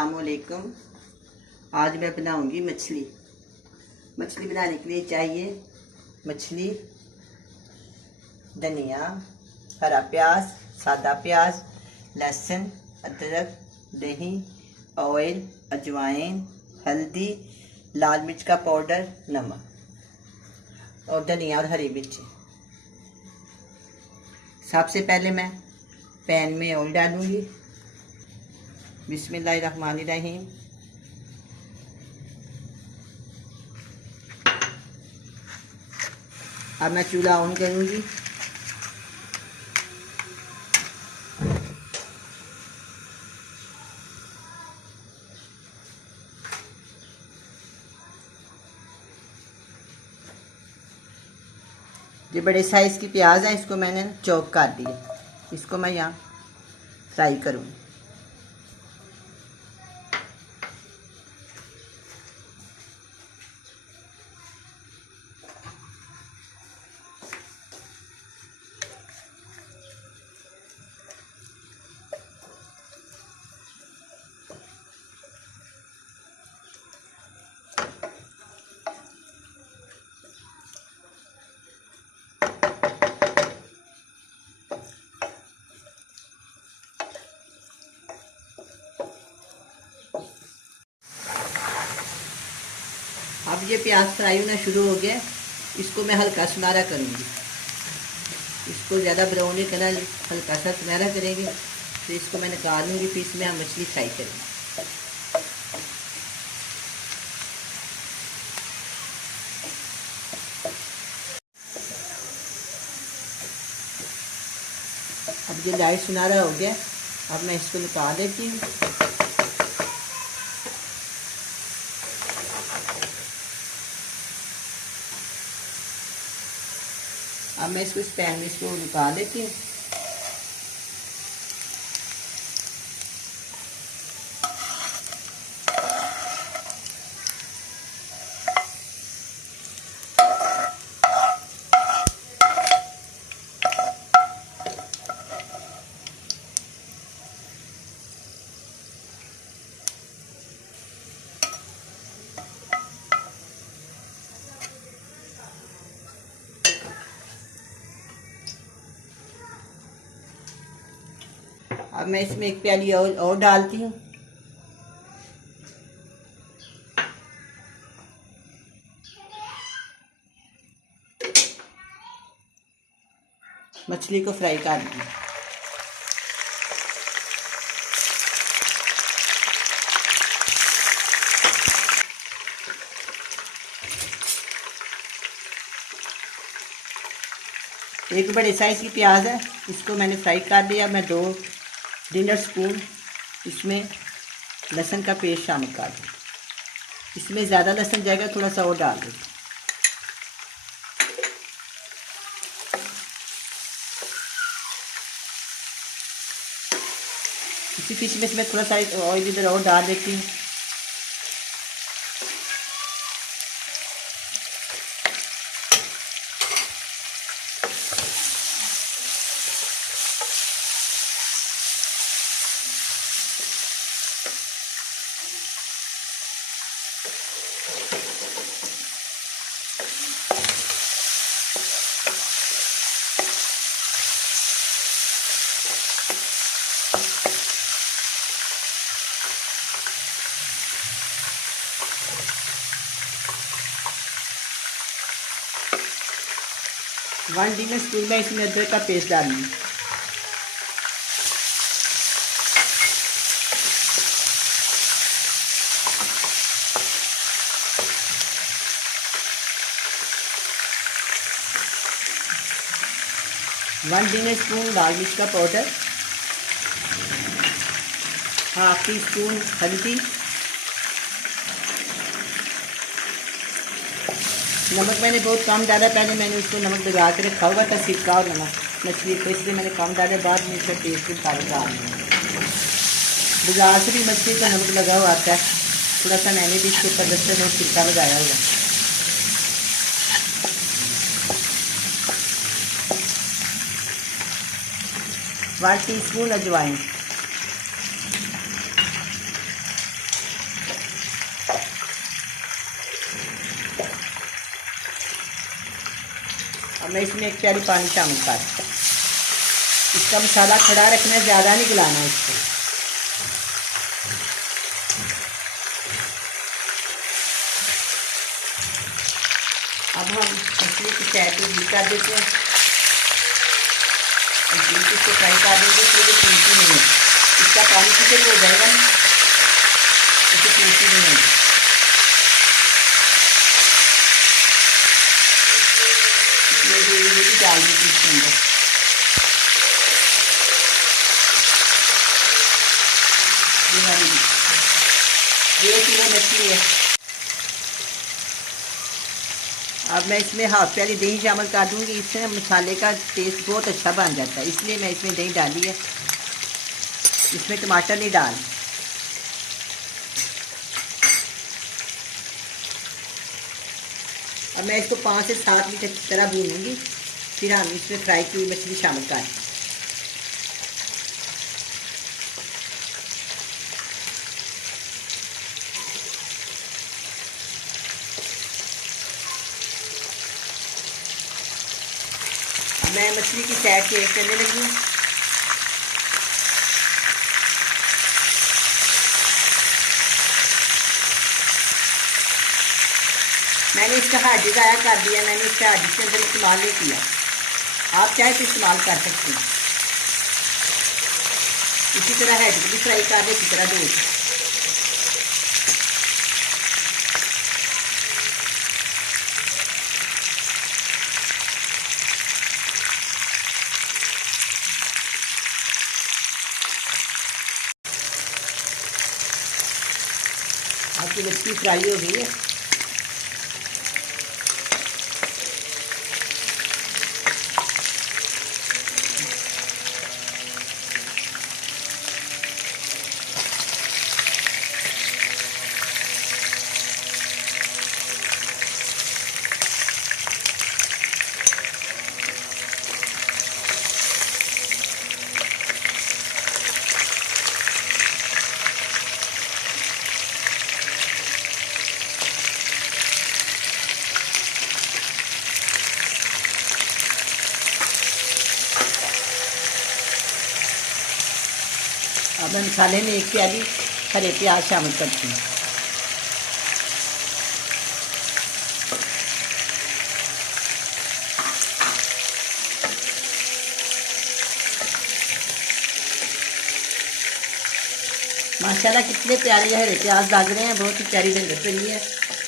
अस्सलामुअलैकुम। आज मैं बनाऊंगी मछली। मछली बनाने के लिए चाहिए मछली, धनिया, हरा प्याज, सादा प्याज, लहसुन, अदरक, दही, ऑयल, अजवाइन, हल्दी, लाल मिर्च का पाउडर, नमक और धनिया और हरी मिर्ची। सबसे पहले मैं पैन में ऑयल डालूंगी। बिस्मिल्लाहिर्रहमानिर्रहीम। अब मैं चूल्हा ऑन करूंगी। ये बड़े साइज की प्याज है, इसको मैंने चॉप कर दिया। इसको मैं यहाँ फ्राई करूँगी। अब ये प्याज फ्राई होना शुरू हो गया। इसको मैं हल्का सुनहरा करूँगी। इसको ज़्यादा ब्राउन नहीं करना, हल्का सा सुनहरा करेंगे। तो इसको मैं निकाल लूँगी, फिर इसमें हम मछली फ्राई करेंगे। अब ये लाइट सुनहरा हो गया। अब मैं इसको निकाल देती हूँ। अब मैं इसको इस पैन में इसको निकाल लेती हूँ। अब मैं इसमें एक प्याली और डालती हूँ। मछली को फ्राई कर दूँ। एक बड़े साइज की प्याज है, इसको मैंने फ्राई कर दिया। मैं 2 डिनर स्पून इसमें लहसुन का पेस्ट शामिल कर दूँ। इसमें ज़्यादा लहसुन जाएगा, थोड़ा सा और डाल दूँ। इसी पीस में इसमें थोड़ा सा ऑयल इधर और डाल देती हूँ। वन डिनर स्पून में इसमें अदरक का पेस्ट डालूंगी। वन डिनर स्पून लाल मिर्च का पाउडर, हाफ टी स्पून हल्दी, नमक मैंने बहुत कम डाला। पहले मैंने उसको नमक लगा के रखा हुआ था, सिरका और नमक मछली को, इसलिए मैंने कम डाला। बाद में इसका टेस्ट भी सारा डाल दिया। बाजार से भी मछली का नमक लगा हुआ आता है। थोड़ा सा मैंने भी इसके ऊपर लहसुन और सिरका लगाया हुआ। 1 टीस्पून अजवाइन, अब मैं इसमें एक प्याली पानी शामिल कर, इसका मसाला खड़ा रखना है, ज़्यादा नहीं गलाना इसको। अब हम मछली की साइड को भी कर देते हैं, इसको फ्राई कर देंगे, इसलिए टूटी नहीं है, इसका पानी किसे हो जाएगा ना, इसे टूटी नहीं होगी। इसलिए ये भी डाल देती इसके अंदर। ये किलो मछली है। अब मैं इसमें हाफ प्याली दही शामिल कर दूंगी, इससे मसाले का टेस्ट बहुत अच्छा बन जाता है, इसलिए मैं इसमें दही डाली है, इसमें टमाटर नहीं डाल। अब मैं इसको 5 से 7 मिनट अच्छी तरह भूनूंगी, फिर हम इसमें फ्राई की हुई मछली शामिल करें। मैं मछली की साइड चेंज करने लगी। मैंने इसका हड्डी ज़ाया कर दिया, मैंने इसका हड्डी के अंदर इस्तेमाल नहीं किया, आप चाहे तो इस्तेमाल कर सकते हैं। इसी तरह हेड भी फ्राई कर दे, इसी तरह दूध। आपकी मछली फ्राई हो गई है। अब मैं मसाले में 1 प्याली हरे प्याज शामिल करती हूँ। माशाल्लाह कितने प्यारे हरे प्याज लग रहे हैं, बहुत ही प्यारी रंगत बनी है।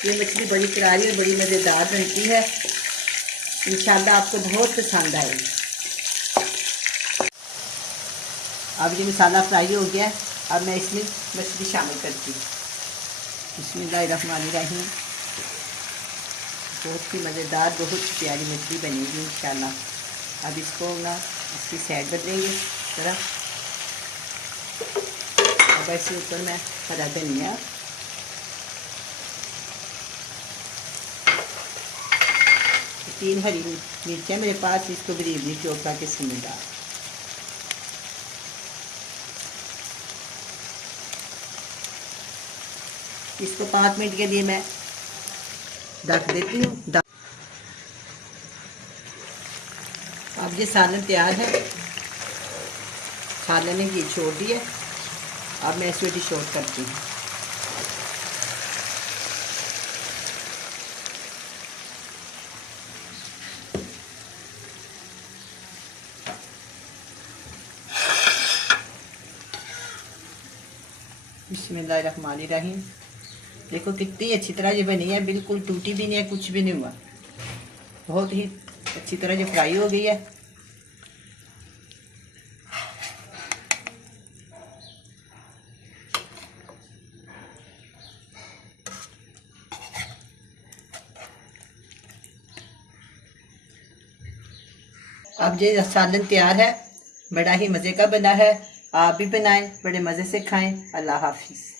ये मछली बड़ी करारी और बड़ी मज़ेदार बनती है, इंशाल्लाह आपको बहुत पसंद आएगी। अब ये मसाला फ्राई हो गया है, अब मैं इसमें मछली शामिल करती हूँ। बिस्मिल्लाहिर्रहमानिर्रहीम। बहुत ही मज़ेदार, बहुत ही प्यारी मछली बनेगी इंशाल्लाह। अब इसको ना इसकी साइड बदलेंगे ज़रा। अब इसके ऊपर मैं हरा धनिया, तीन हरी मिर्चें मेरे पास, इसको बरीक चॉप करके इसमें डाल। इसको 5 मिनट के लिए मैं ढक देती हूँ। अब ये सालन तैयार है, सालन ने घी छोड़ दिया। अब मैं इसको डिश आउट करती हूँ। बिस्मिल्लाहिर्रहमानिर्रहीम। देखो कितनी अच्छी तरह ये बनी है, बिल्कुल टूटी भी नहीं है, कुछ भी नहीं हुआ, बहुत ही अच्छी तरह ये फ्राई हो गई है। अब ये सालन तैयार है, बड़ा ही मज़े का बना है। आप भी बनाएं, बड़े मज़े से खाएं। अल्लाह हाफिज़।